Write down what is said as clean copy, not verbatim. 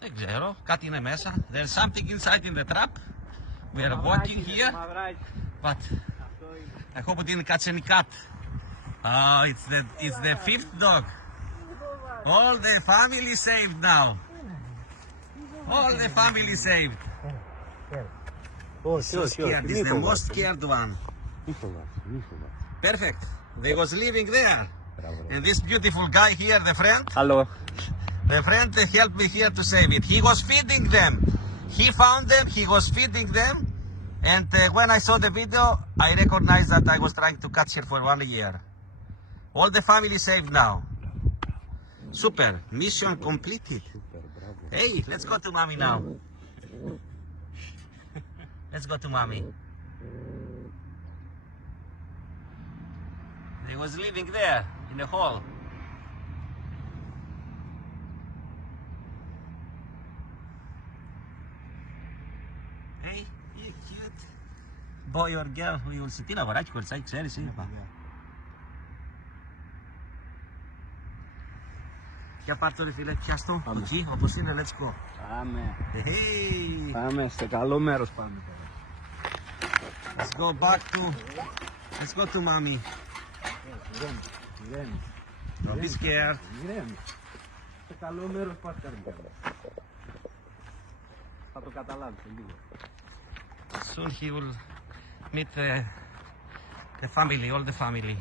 Δεν ξέρω, κάτι είναι μέσα. There's something inside in the trap. We are walking here. But I hope it didn't catch any cat. Oh, it's the fifth dog. All the family saved now. All the family saved. So scared. It's the most scared one. Perfect. They was living there. And this beautiful guy here, the friend. Hello. The friend helped me here to save it. He was feeding them. He found them. He was feeding them. And when I saw the video, I recognized that I was trying to catch her for 1 year. All the family saved now. Super. Mission completed. Hey, let's go to mommy now. Let's go to mommy. They was living there in the hall. Hey, you cute boy or girl. We will sit in a αγοράκι κοριτσάκι, ξέρεις, Για πάρ' το ρε φίλε, πιάσ' το, εκεί, όπως είναι, let's go. Πάμε. Hey. Πάμε, σε καλό μέρος πάμε τώρα. Let's go to mommy. Don't be scared. Σε καλό μέρος πας καρδιά. Θα το καταλάβεις λίγο. Soon he will meet the family, all the family.